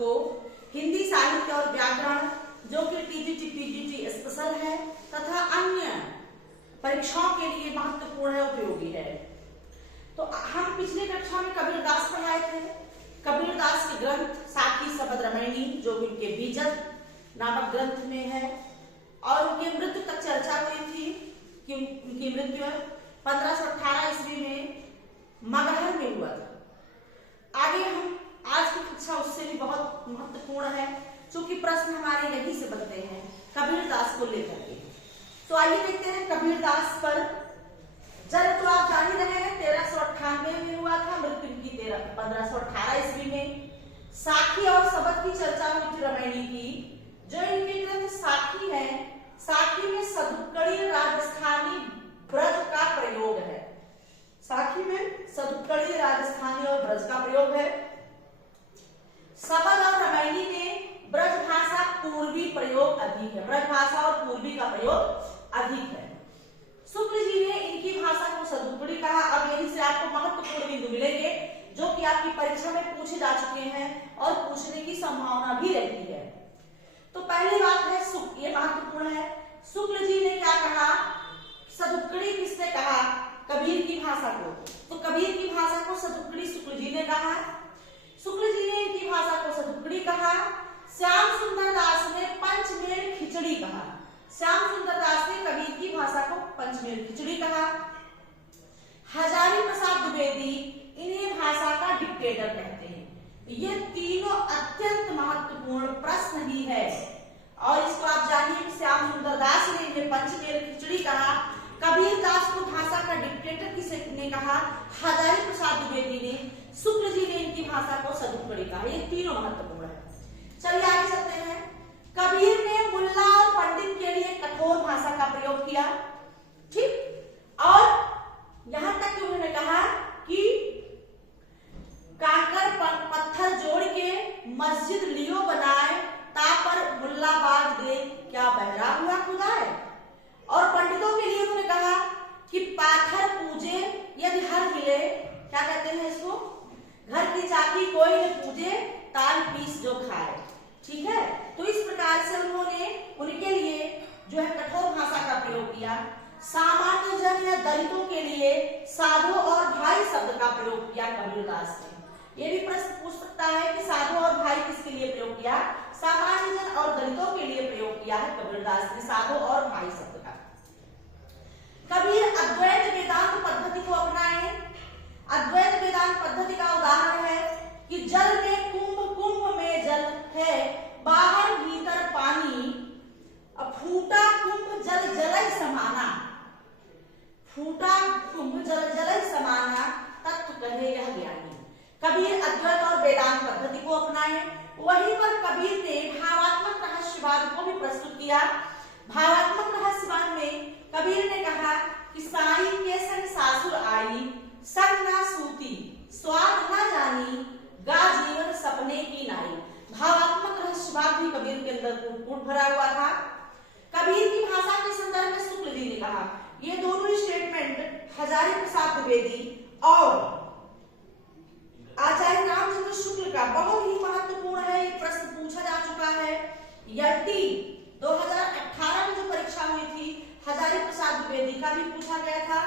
को हिंदी साहित्य और व्याकरण जो कि टीजीटी पीजीटी स्पेशल है तथा अन्य परीक्षाओं के लिए महत्वपूर्ण है, उपयोगी है। तो हम पिछली कक्षा में कबीरदास पढ़ाए थे। कबीरदास के ग्रंथ साखी शबद रामायणी जो उनके बीजक नामक ग्रंथ में है और उनके मृत्यु तक चर्चा हुई थी कि उनकी मृत्यु 1518 ईस्वी में मगहर में हुआ था। आगे हम आज की कक्षा उससे भी बहुत महत्वपूर्ण है क्योंकि प्रश्न हमारे यहीं से बनते हैं कबीरदास को लेकर के। तो आइए देखते हैं कबीरदास पर। जन्म तो आप जान ही रहे हैं 1398 में हुआ था, मृत्यु की 1518 ईस्वी में। साखी और शबद की चर्चा हुई थी रामायणी की। जो इनके ग्रंथ साखी है, साखी में सदुक्कड़ी राजस्थानी ब्रज का प्रयोग है। साखी में सदुक्कड़ी राजस्थानी और ब्रज का प्रयोग है। शबद और रामायणी में ब्रज भाषा पूर्वी प्रयोग अधिक है। ब्रज भाषा और पूर्वी का प्रयोग अधिक है। शुक्ल जी ने इनकी भाषा को सदुक्कड़ी कहा। अब यहीं से आपको महत्वपूर्ण बिंदु मिलेंगे जो कि आपकी परीक्षा में पूछे जा चुके हैं और पूछने की संभावना भी रहती है। तो पहली बात है शुक्ल, ये महत्वपूर्ण है। शुक्ल जी ने क्या कहा? सदुक्कड़ी किसने कहा? कबीर की भाषा को। तो कबीर की भाषा को सदुक्कड़ी शुक्ल जी ने कहा। शुक्ल जी ने इनकी भाषा को सदुक्कड़ी कहा। श्याम सुंदर दास ने पंचमेल खिचड़ी कहा। श्याम सुंदर दास ने कबीर की भाषा को पंचमेल खिचड़ी कहा। हजारी प्रसाद द्विवेदी इन्हें भाषा का डिक्टेटर कहते हैं। ये तीनों अत्यंत महत्वपूर्ण प्रश्न ही है और इसको आप जानिए कि श्याम सुंदर दास ने इन्हें पंचमेल खिचड़ी कहा। कबीर दास को भाषा का डिक्टेटर किसने कहा? हजारी प्रसाद द्विवेदी ने। शुक्ल जी ने इनकी भाषा को सदुक्कड़ी कहा। ये तीनों महत्वपूर्ण है। चलिए आगे चलते हैं। कबीर ने मुल्ला और पंडित के लिए कठोर भाषा का प्रयोग किया, ठीक, और यहां तक कि उन्होंने कहा कि काकर पत्थर जोड़ के मस्जिद लियो बनाए तापर मुल्ला बाग दे क्या बहरा हुआ खुदाए। और पंडितों के लिए उन्होंने कहा कि पाथर पूजे यदि हर मिले, क्या कहते हैं इसको, घर की चाकी कोई न पूजे ताल पीस जो खाए, ठीक है। तो इस प्रकार से उन्होंने उनके लिए जो है कठोर भाषा का प्रयोग किया। सामान्य जन या दलितों के लिए साधु और भाई शब्द का प्रयोग किया कबीरदास ने। ये भी प्रश्न पूछ सकता है कि साधु और भाई किसके लिए प्रयोग किया? सामान्य जन और दलितों के लिए प्रयोग किया है कबीरदास ने साधु और भाई शब्द का। कबीर अद्वैत वेदांत पद्धति को अपनाए। अद्वैत वेदांत पद्धति का उदाहरण है कि जल में कुंभ, कुंभ में जल है, बाहर भीतर पानी, फूटा कुंभ जल जल समाना, फूटा कुंभ जल जल समाना तत्व कहे यह ज्ञानी। कबीर अद्वैत और वेदांत पद्धति को अपनाए। वहीं पर कबीर ने भावात्मक रहस्यवाद को भी प्रस्तुत किया। भावात्मक रहस्यवाद में कबीर ने कहा कि साई के संग सासुर आई, संग ना सूती, स्वाद ना जानी, गा जीवन सपने की नाई। भावात्मक रहस्यवाद भी कबीर के अंदर कूट भरा हुआ था। कबीर की भाषा के संदर्भ में शुक्ल जी ने कहा। ये दोनों स्टेटमेंट हजारी प्रसाद द्विवेदी और आचार्य रामचंद्र शुक्ल का बहुत ही महत्वपूर्ण है। ये प्रश्न पूछा जा चुका है। यटी 2018 में जो परीक्षा हुई थी हजारी प्रसाद द्विवेदी का भी पूछा गया था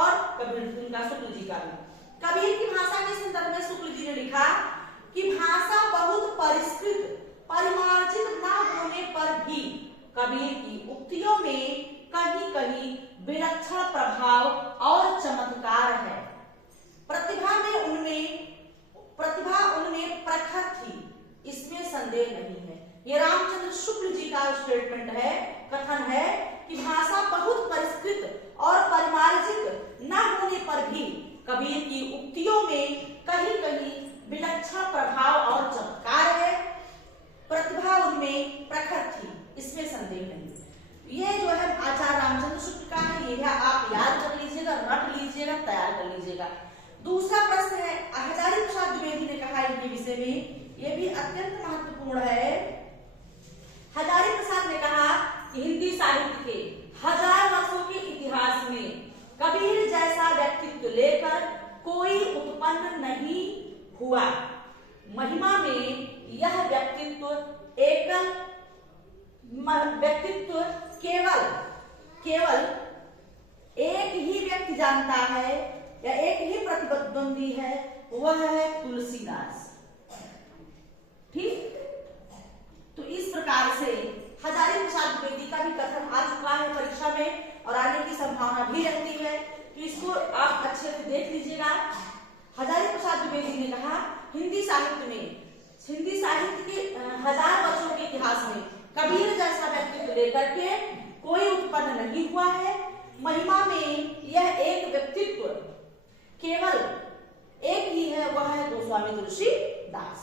और कबीर का शुक्ल जी का भी। कबीर की भाषा के संदर्भ में शुक्ल जी ने लिखा कि भाषा बहुत परिष्कृत परिमार्जित न होने पर भी कबीर की उक्तियों में कहीं कहीं विलक्षण प्रभाव और चमत्कार है। प्रतिभा उनमें प्रखर थी, इसमें संदेह नहीं है। ये रामचंद्र शुक्ल जी का स्टेटमेंट है, कथन है कि भाषा बहुत परिष्कृत और परिमार्जित न होने पर भी कबीर की उक्तियों में कहीं कहीं विलक्षण प्रभाव और चमत्कार है। प्रतिभा उनमें प्रखर थी, इसमें संदेह नहीं। ये जो है आचार्य रामचंद्र शुक्ल का है, ये आप याद कर लीजिएगा, रट लीजिएगा, तैयार कर लीजिएगा। दूसरा प्रश्न है हजारी प्रसाद द्विवेदी ने कहा इनके विषय में, ये भी अत्यंत महत्वपूर्ण है। हजारी प्रसाद ने कहा कि हिंदी साहित्य के 1000 वर्षों के इतिहास में कबीर जैसा व्यक्तित्व लेकर कोई उत्पन्न नहीं हुआ। महिमा में यह व्यक्ति केवल केवल एक ही व्यक्ति जानता है या एक ही प्रतिद्वंदी है, वह है तुलसीदास। ठीक, तो इस प्रकार से हजारी प्रसाद द्विवेदी का भी कथन आ चुका है परीक्षा में और आने की संभावना भी रहती है, तो इसको आप अच्छे से देख लीजिएगा। हजारी प्रसाद द्विवेदी ने कहा हिंदी साहित्य के 1000 वर्षों के इतिहास में कबीर जैसा व्यक्तित्व लेकर के कोई उत्पन्न नहीं हुआ है। महिमा में यह एक व्यक्तित्व केवल एक ही है, वह है गोस्वामी तुलसीदास।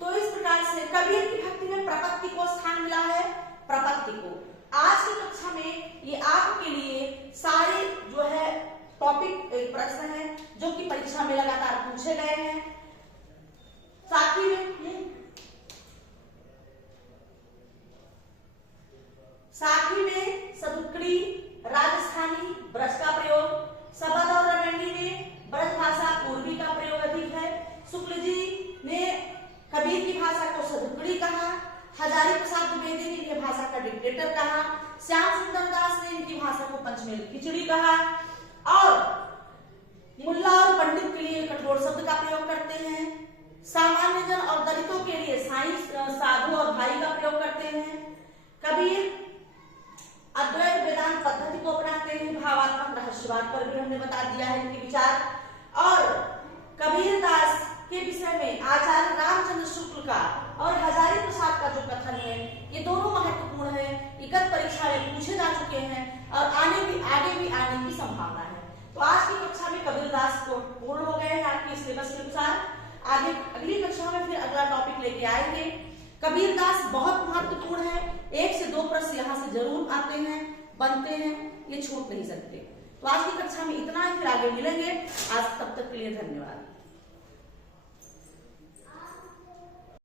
तो इस प्रकार से कबीर की भक्ति में प्रपत्ति को स्थान मिला है। प्रपत्ति को आज की कक्षा में ये आपके लिए सारे जो है टॉपिक प्रश्न है जो कि परीक्षा में लगातार पूछे गए हैं। साथी में सदुक्कड़ी, राजस्थानी, ब्रज का प्रयोग, सबद और रमणी में ब्रज भाषा पूर्वी का प्रयोग अधिक है। शुक्ल जी ने कबीर की भाषा को सदुक्कड़ी कहा, हजारी प्रसाद द्विवेदी ने इनकी भाषा का डिक्टेटर कहा, श्याम सुंदर दास ने इनकी भाषा को पंचमेल खिचड़ी कहा, और मुल्ला और पंडित के लिए कठोर शब्द का प्रयोग करते हैं। सामान्य जन और दलितों के लिए साईं, साधु और भाई का प्रयोग करते हैं। कबीर अद्वैत वेदांत पद्धति को अपनाते हैं। भावात्मक रहस्यवाद पर भी हमने बता दिया है इनके विचार। और कबीर दास के विषय में आचार्य रामचंद्र शुक्ल का और हजारी प्रसाद का जो कथन है, ये दोनों महत्वपूर्ण है, इकत परीक्षा में पूछे जा चुके हैं और आगे भी आने की संभावना है। तो आज की कक्षा में कबीर दास को पूर्ण हो गए हैं आपके सिलेबस के अनुसार। आगे अगली कक्षा में फिर अगला टॉपिक लेके आएंगे। कबीर दास बहुत महत्वपूर्ण है, 1 से 2 प्रश्न यहाँ से जरूर आते हैं, बनते हैं, ये छूट नहीं सकते। तो आज की कक्षा में इतना ही, फिर आगे मिलेंगे। आज तब तक के लिए धन्यवाद।